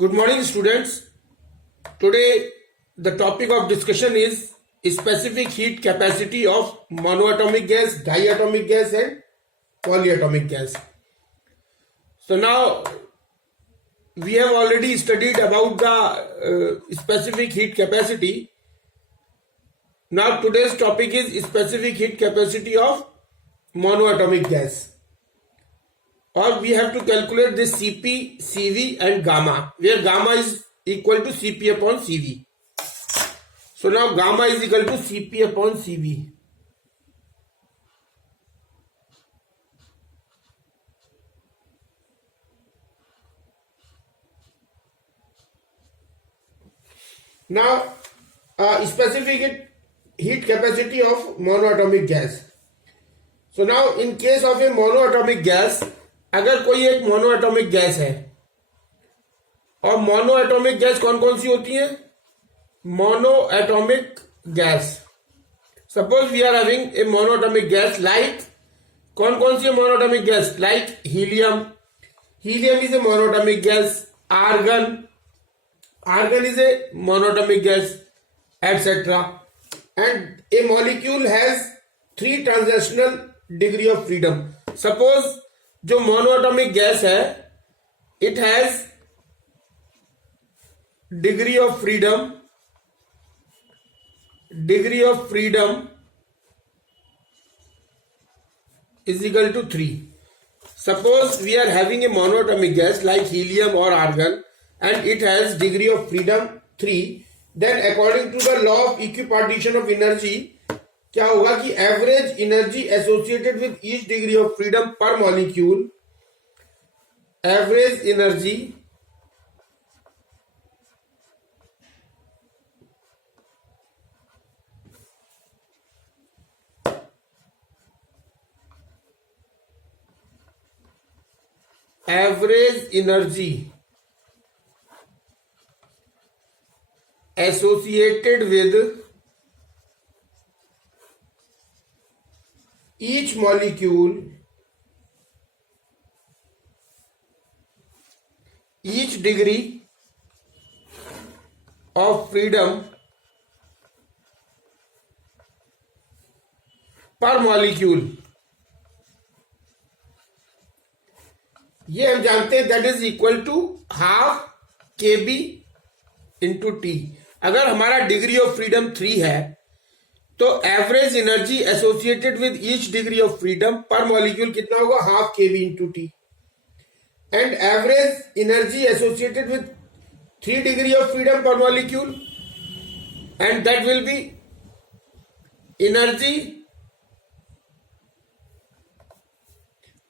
Good morning, students. Today, the topic of discussion is specific heat capacity of monoatomic gas, diatomic gas, and polyatomic gas. So now we have already studied about the specific heat capacity. Now today's topic is specific heat capacity of monoatomic gas. Or we have to calculate this Cp, Cv and gamma, where gamma is equal to Cp upon Cv. So now gamma is equal to Cp upon Cv. Now specific heat capacity of monoatomic gas. So now in case of a monoatomic gas, अगर कोई एक monoatomic gas है, और monoatomic gas कौन कौन सी होती है? Monoatomic gas. Suppose we are having a monoatomic gas like, कौन कौन सी है monoatomic gas? Like helium. Helium is a monoatomic gas. Argon is a monoatomic gas, etcetera. And a molecule has 3 translational degree of freedom. Suppose जो monoatomic gas है, it has degree of freedom is equal to 3. Suppose we are having a monoatomic gas like helium or argon and it has degree of freedom 3, then according to the law of equipartition of energy, क्या होगा कि average energy associated with each degree of freedom per molecule, average energy associated with each molecule, each degree of freedom per molecule, ये हम जानते हैं that is equal to half kb into T. अगर हमारा degree of freedom 3 है तो average energy associated with each degree of freedom per molecule कितना होगा? Half kb into T. And average energy associated with 3 degree of freedom per molecule, and that will be energy,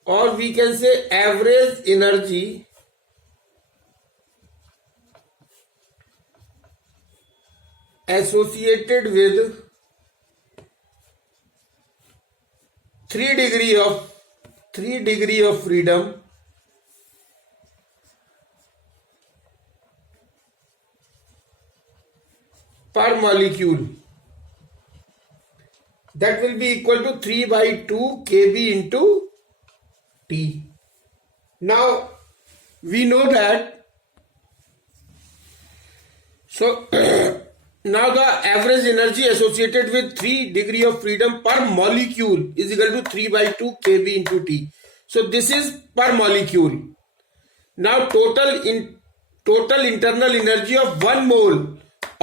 और we can say average energy associated with 3 degree of freedom per molecule, that will be equal to 3/2 kb into t. Now we know that, so now the average energy associated with 3 degree of freedom per molecule is equal to 3/2 kb into t. So this is per molecule. Now total internal energy of 1 mole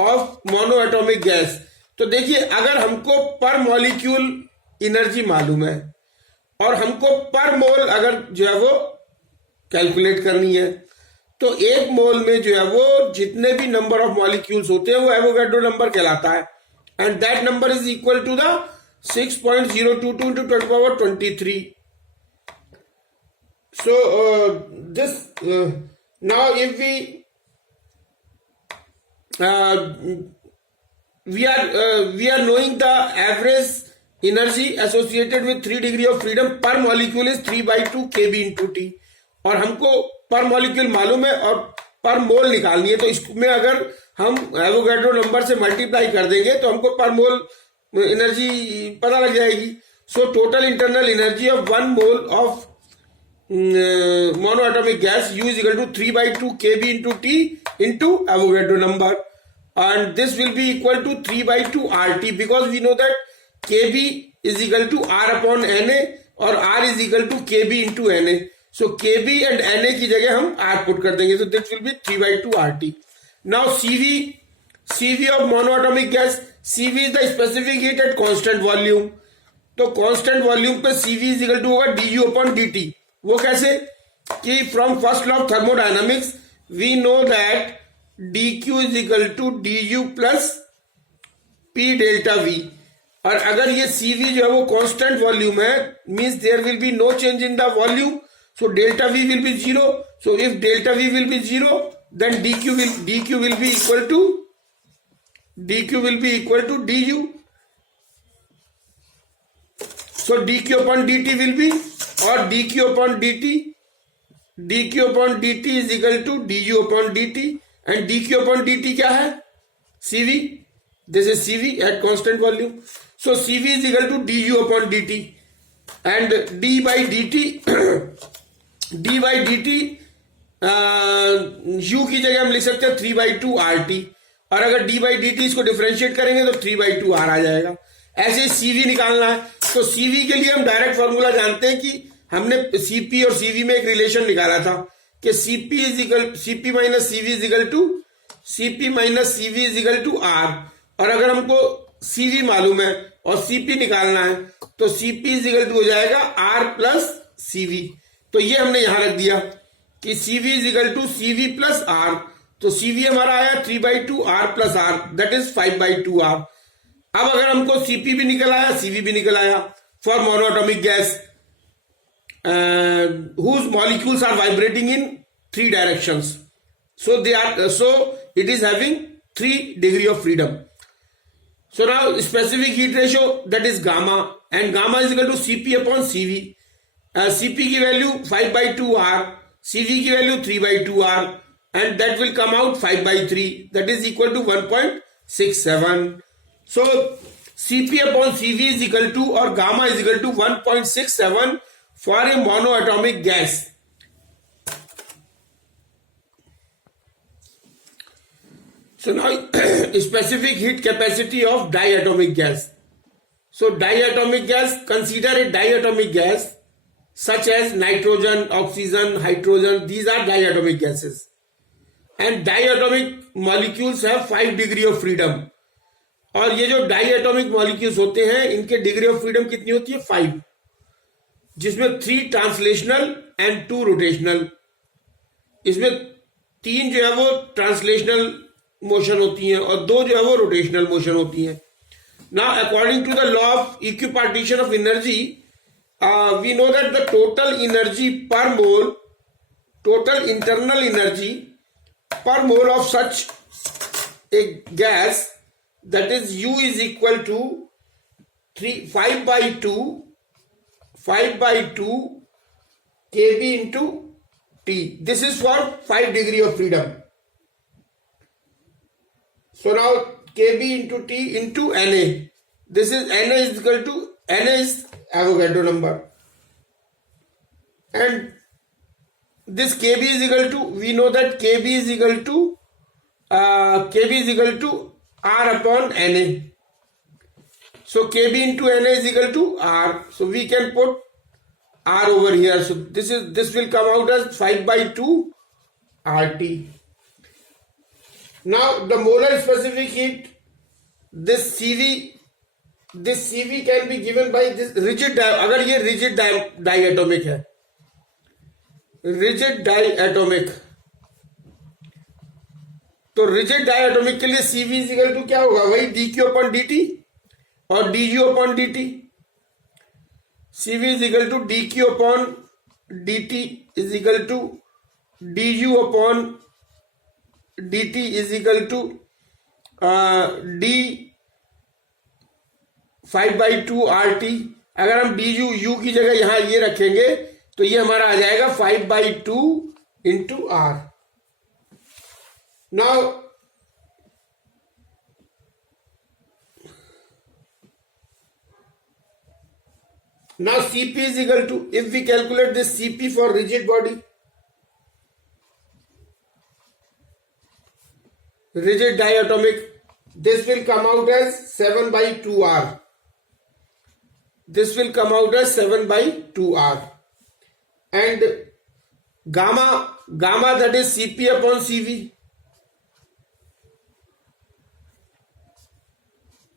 of monoatomic gas. तो देखिए, अगर हमको पर molecule energy मालूम है और हमको पर मोल अगर जो है वो कैलकुलेट करनी है, तो एक मोल में जो है वो जितने भी नंबर ऑफ मॉलिक्यूल्स होते हैं वो एवोगाड्रो नंबर कहलाता है. And that number is equal to the 6.022 into 10^23. So this now if we are knowing the average energy associated with 3 degree of freedom per molecule is 3/2 kb into t, और हमको पर molecule मालूम है और पर मोल निकालनी है. तो इसमें अगर हम एवोगाड्रो नंबर से मल्टीप्लाई कर देंगे तो हमको पर मोल एनर्जी पता लग जाएगी. So total internal energy of 1 mole of monoatomic gas U is equal to 3 by 2 kb into T into Avogadro number, and this will be equal to 3 by 2 RT, because we know that kb is equal to R upon Na और R is equal to kb into Na. So kb and Na की जगह हम R put कर देंगे, so this will be 3 by 2 RT. Now CV of monoatomic gas, CV is the specific heat at constant volume. तो constant volume पे CV is equal to होगा du upon dt. वो कैसे कि from first law of thermodynamics we know that dq is equal to du plus p delta v. और अगर ये CV जो है वो कांस्टेंट वॉल्यूम है, means there will be no change in the volume, so delta v will be zero. So if delta v will be zero, then dq will be equal to du. So dq upon dt will be, or dq upon dt is equal to du upon dt, and dq upon dt क्या है? CV. This is CV at constant volume. So CV is equal to du upon dt, and d by dt u की जगह हम लिख सकते हैं 3 by 2 RT, और अगर d by dt इसको डिफरेंशिएट करेंगे तो 3 by 2 R आ जाएगा. ऐसे CV निकालना है, तो CV के लिए हम डायरेक्ट फॉर्मूला जानते हैं कि हमने CP और CV में एक रिलेशन निकाला था कि CP minus CV is equal to R. और अगर हमको CV मालूम है और CP निकालना है तो CP इज इक्वल टू हो जाएगा R प्लस CV. तो ये हमने यहां रख दिया कि CV is equal to CV plus R. तो CV हमारा आया 3 by 2 R plus R, that is 5 by 2 R. अब अगर हमको CP भी निकल आया, CV भी निकल आया for monoatomic gas whose molecules are vibrating in 3 directions, so it is having 3 degree of freedom. So now specific heat ratio, that is gamma, and gamma is equal to CP upon CV. CP की value 5 by 2 R, CV की value 3 by 2 R, and that will come out 5 by 3, that is equal to 1.67. So CP upon CV is equal to, or gamma is equal to 1.67 for a monoatomic gas. So now specific heat capacity of diatomic gas. So diatomic gas, consider a diatomic gas such as nitrogen, oxygen, hydrogen, these are diatomic gases. And diatomic molecules have 5 degree of freedom. और ये जो diatomic molecules होते हैं इनके degree of freedom कितनी होती है? 5, जिसमें 3 ट्रांसलेशनल एंड 2 रोटेशनल. इसमें 3 जो है वो ट्रांसलेशनल मोशन होती हैं और 2 जो है वो रोटेशनल मोशन होती हैं. Now according to the law of equipartition of energy, we know that the total energy per mole, total internal energy per mole of such a gas, that is U is equal to 5 by 2 kb into T. This is for 5 degree of freedom. So now kb into T into Na. This is Na is equal to, Na is Avogadro number, and this kb is equal to, we know that kb is equal to R upon Na. So kb into Na is equal to R. So we can put R over here. So this will come out as 5 by 2 RT. Now the molar specific heat, this CV can be given by this rigid, अगर ये rigid diatomic है, rigid diatomic, तो rigid diatomic के लिए CV is equal to क्या होगा? वही dq upon dt और du upon dt. CV is equal to dq upon dt is equal to du upon dt is equal to d 5 by 2 RT. अगर हम du u की जगह यहां ये रखेंगे तो ये हमारा आ जाएगा 5 by 2 into R. Now Now Cp is equal to, if we calculate this Cp for rigid body, rigid diatomic, this will come out as 7 by 2R. This will come out as 7 by 2R. And gamma that is Cp upon Cv.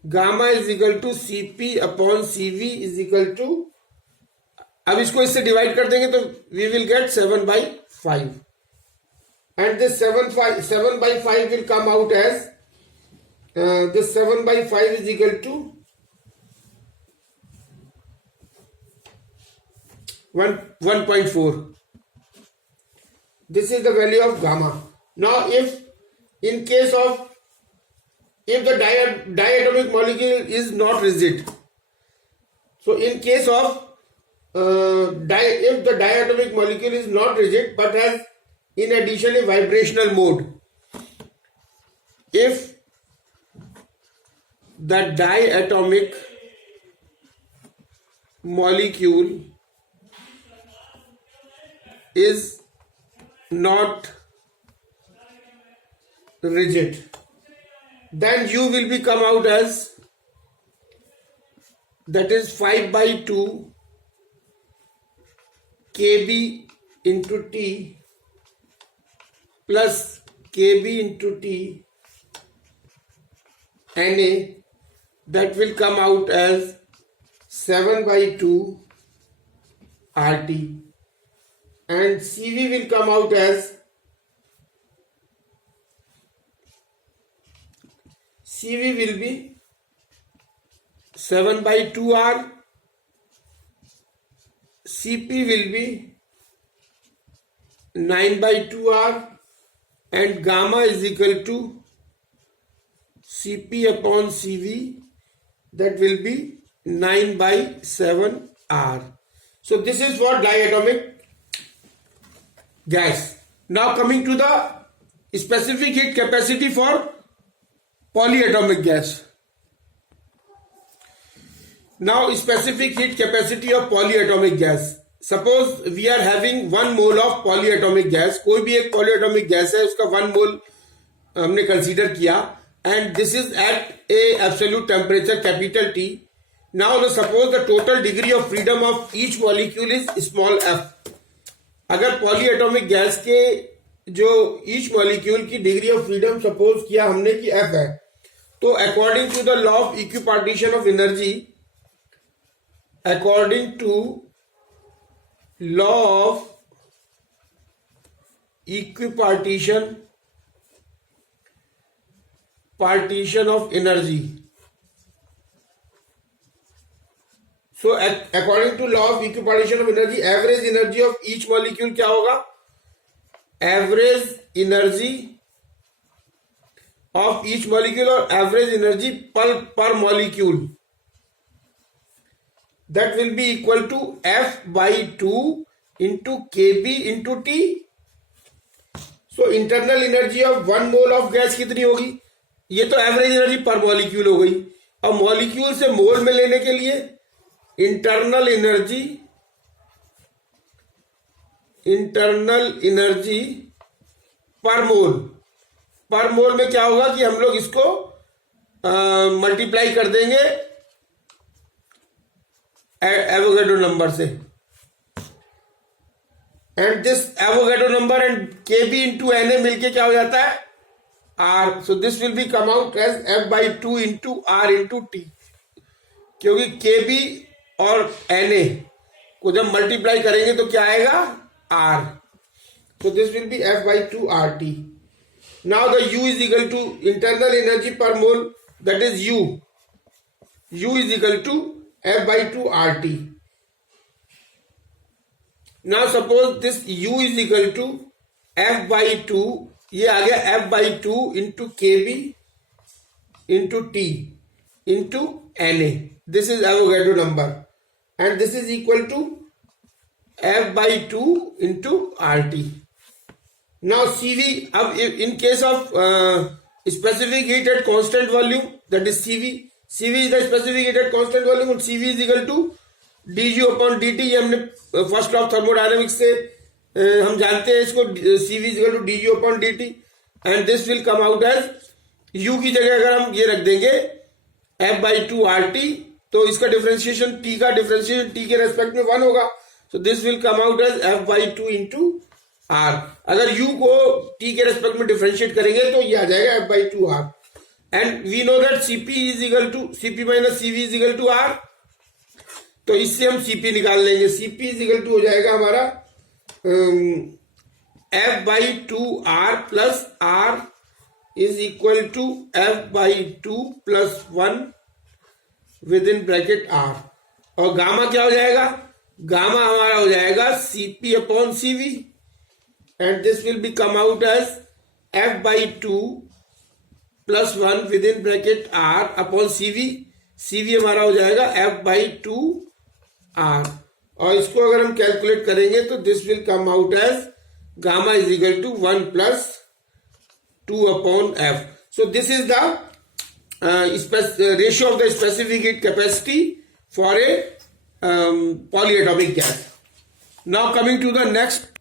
Gamma is equal to Cp upon Cv is equal to, अब इसको इससे divide कर देंगे तो we will get 7 by 5. And this 7 by 5 will come out as this 7 by 5 is equal to 1.4. This is the value of gamma. Now if in case of, if the diatomic molecule is not rigid, so in case of if the diatomic molecule is not rigid but has in addition a vibrational mode, if the diatomic molecule is not rigid, then U will be come out as, that is 5 by 2 Kb into T plus Kb into T Na, that will come out as 7 by 2 RT, and Cv will come out as, Cv will be 7 by 2R, Cp will be 9 by 2R, and gamma is equal to Cp upon Cv, that will be 9 by 7R. So this is for diatomic gas. Now coming to the specific heat capacity for polyatomic gas. Now specific heat capacity of polyatomic gas. Suppose we are having 1 mole of polyatomic gas. कोई भी एक polyatomic gas है, उसका 1 mole हमने consider किया, and this is at a absolute temperature capital T. Now suppose the total degree of freedom of each molecule is small f. अगर polyatomic gas के जो each molecule की degree of freedom suppose किया हमने कि f है, तो according to the law of equipartition of energy, according to law of equipartition of energy, so according to law of equipartition of energy, average energy of each molecule क्या होगा? Average energy of each molecule or average energy per molecule, that will be equal to F by 2 into Kb into T. So internal energy of 1 mole of gas कितनी होगी? ये तो average energy पर molecule हो गई. अब molecule से मोल में लेने के लिए इंटरनल एनर्जी पर मोल में क्या होगा कि हम लोग इसको मल्टीप्लाई कर देंगे एवोगैड्रो नंबर से, and this Avogadro number and Kb into Na मिलके क्या हो जाता है? R. So this will be come out as F by 2 into R into T, क्योंकि Kb और Na को जब मल्टीप्लाई करेंगे तो क्या आएगा? R. So this will be F by 2 RT. Now the U is equal to internal energy per mole, that is U. U is equal to F by 2 RT. Now suppose this U is equal to F by 2, ये आ गया F by 2 into Kb into T into Na. This is Avogadro number, and this is equal to F by 2 into RT. Now Cv, अब in case of specific heat at constant volume, that is Cv. Cv is the specific heat at constant volume, and Cv is equal to dg upon dt, ये हमने first law of thermodynamics से हम जानते हैं इसको, cv is equal to dg upon dt, and this will come out as u की जगह अगर हम ये रख देंगे f by 2 RT, तो इसका डिफरेंशिएशन t का डिफरेंशिएशन t के रेस्पेक्ट में 1 होगा, so this will come out as f by 2 into r। अगर u को t के रेस्पेक्ट में डिफरेंशिएट करेंगे तो ये आ जाएगा f by 2 r, and we know that cp is equal to cp minus cv is equal to r, तो इससे हम cp निकाल लेंगे। cp इज इक्वल टू हो जाएगा हमारा f by 2 r plus r is equal to f by 2 plus 1 with in bracket r, और gamma क्या हो जाएगा, गामा हमारा हो जाएगा cp upon cv, and this will be come out as f by 2 plus 1 with in bracket r upon cv, cv हमारा हो जाएगा f by 2 r, और इसको अगर हम कैलकुलेट करेंगे तो this will come out as gamma is equal to 1 plus 2 upon f। So this is the ratio of the specific heat capacity for a polyatomic gas. Now coming to the next.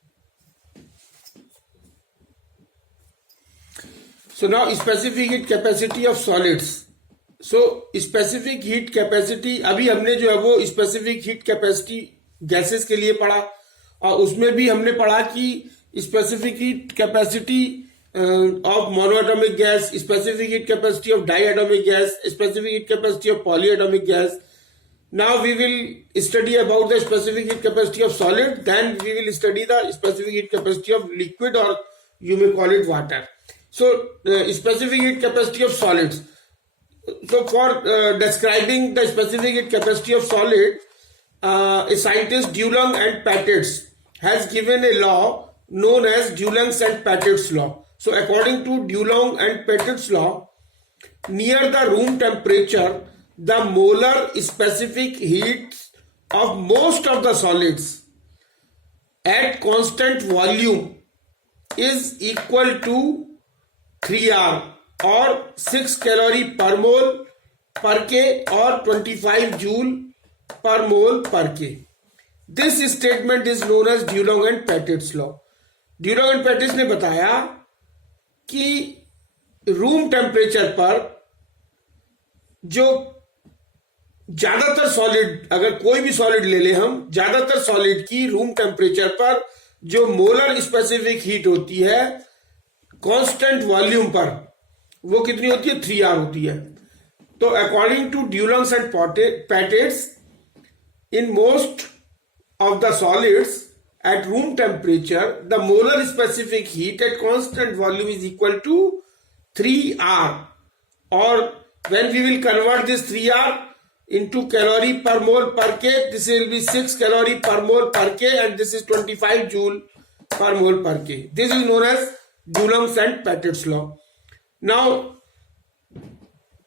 So now specific heat capacity of solids. So specific heat capacity, अभी हमने जो है वो specific heat capacity gases के लिए पढ़ा, और उसमें भी हमने पढ़ा कि specific heat capacity of monoatomic gas, specific heat capacity of diatomic gas, specific heat capacity of polyatomic gas. Now we will study about the specific heat capacity of solid, then we will study the specific heat capacity of liquid, or you may call it water. So specific heat capacity of solids. So for describing the specific heat capacity of solid, a scientist Dulong and Patet's has given a law known as Dulong's and Patet's law. So according to Dulong and Patet's law, near the room temperature, the molar specific heat of most of the solids at constant volume is equal to 3R, or 6 calorie per mole per K, or 25 joule per mole per K. This statement is known as Dulong and Patet's law. Dulong and Patet's ने बताया कि room temperature पर जो ज्यादातर solid, अगर कोई भी solid ले ले हम, ज्यादातर सॉलिड की रूम टेम्परेचर पर जो मोलर स्पेसिफिक हीट होती है कांस्टेंट वॉल्यूम पर, वो कितनी होती है, 3R होती है। तो according to Dulong's and Petit's, in most of the solids at room temperature, the molar specific heat at constant volume is equal to 3R, or when we will convert this 3R into calorie per mole per K, this will be 6 calorie per mole per K, and this is 25 joule per mole per K. This is known as Dulong's and Patet's law. Now,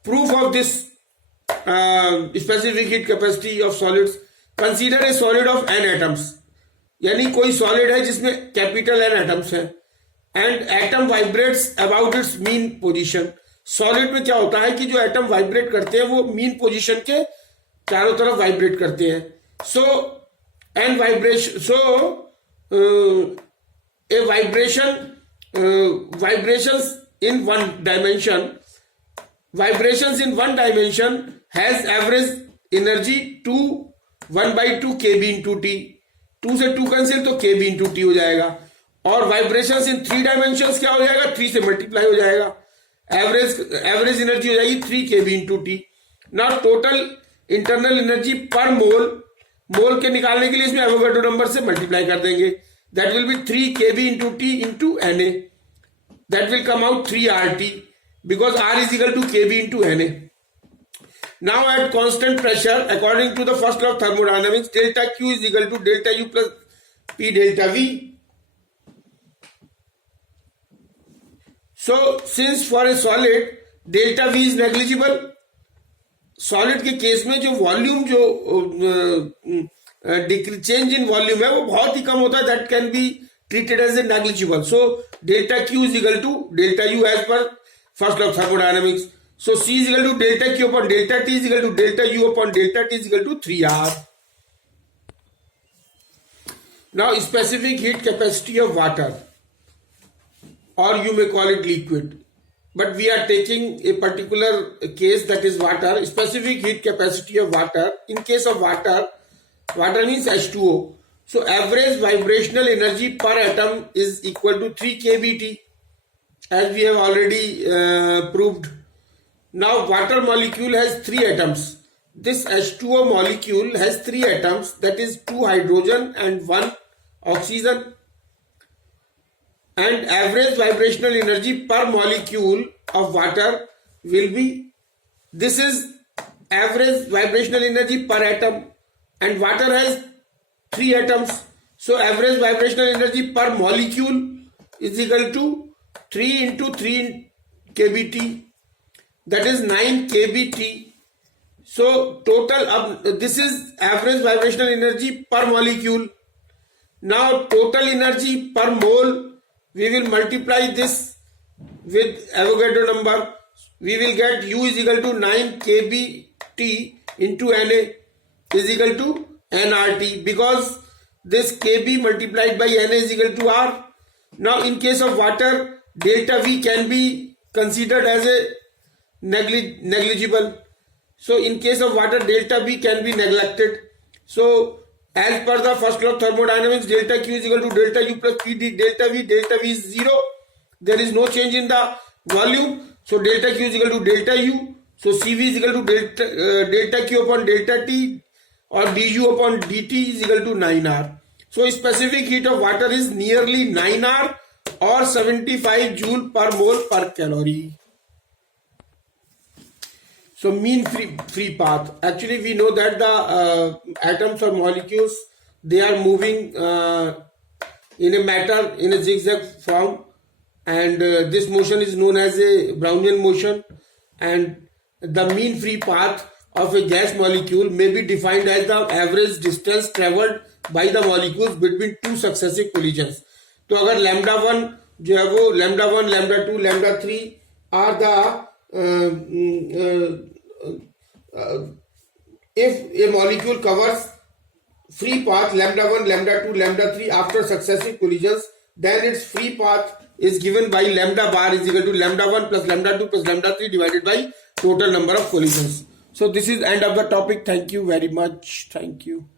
proof of this specific heat capacity of solids. Consider a solid of n atoms. यानी कोई solid है जिसमें capital N atoms हैं, and atom vibrates about it's mean position. Solid में क्या होता है कि जो एटम वाइब्रेट करते हैं वो मीन पोजीशन के चारों तरफ वाइब्रेट करते हैं। So an vibration, a vibrations in one dimension, vibrations in one dimension has average energy 1/2 kb into t. 2 से 2 कैंसिल तो kb into t हो जाएगा, और वाइब्रेशंस इन 3 डायमेंशंस क्या हो जाएगा, 3 से मल्टीप्लाई हो जाएगा, एवरेज एनर्जी हो जाएगी 3 kb into t। Now total internal energy per मोल के निकालने के लिए इसमें एवोगाड्रो नंबर से मल्टीप्लाई कर देंगे, that will B 3 kb into t into Na, that will come out 3 RT, because R is equal to kb into Na. Now at constant pressure, according to the first law of thermodynamics, delta Q is equal to delta U plus P delta V. So since for a solid delta V is negligible, solid के case में जो volume जो change in volume है वो बहुत ही कम होता है, that can be treated as a negligible. So delta Q is equal to delta U as per first law of thermodynamics. So C is equal to delta Q upon delta T is equal to delta U upon delta T is equal to 3R. Now specific heat capacity of water, or you may call it liquid, but we are taking a particular case, that is water. Specific heat capacity of water. In case of water, water means H2O. So average vibrational energy per atom is equal to 3 kBT, as we have already proved. Now water molecule has 3 atoms. This H2O molecule has 3 atoms, that is 2 hydrogen and 1 oxygen. And average vibrational energy per molecule of water will be, this is average vibrational energy per atom, and water has 3 atoms. So average vibrational energy per molecule is equal to 3 into 3 kBT, that is 9 kBT. So total, this is average vibrational energy per molecule. Now total energy per mole, we will multiply this with Avogadro number. We will get U is equal to 9 kBT into Na is equal to nRT, because this kB multiplied by Na is equal to R. Now in case of water, delta V can be considered as a negligible. So in case of water, delta V can be neglected. So as per the first law of thermodynamics, delta Q is equal to delta U plus P d delta V. Delta V is 0. There is no change in the volume. So delta Q is equal to delta U. So CV is equal to delta Q upon delta T, or du upon dt is equal to 9R. So specific heat of water is nearly 9R or 75 joule per mole per calorie. So mean free path. Actually, we know that the atoms or molecules, they are moving in a matter in a zigzag form, and this motion is known as a Brownian motion, and the mean free path of a gas molecule may be defined as the average distance traveled by the molecules between two successive collisions. तो अगर lambda 1 जो है वो lambda 1, lambda 2, lambda 3 are the if a molecule covers free path lambda 1, lambda 2, lambda 3 after successive collisions, then its free path is given by lambda bar is equal to lambda 1 plus lambda 2 plus lambda 3 divided by total number of collisions. So this is end of the topic. Thank you very much. Thank you.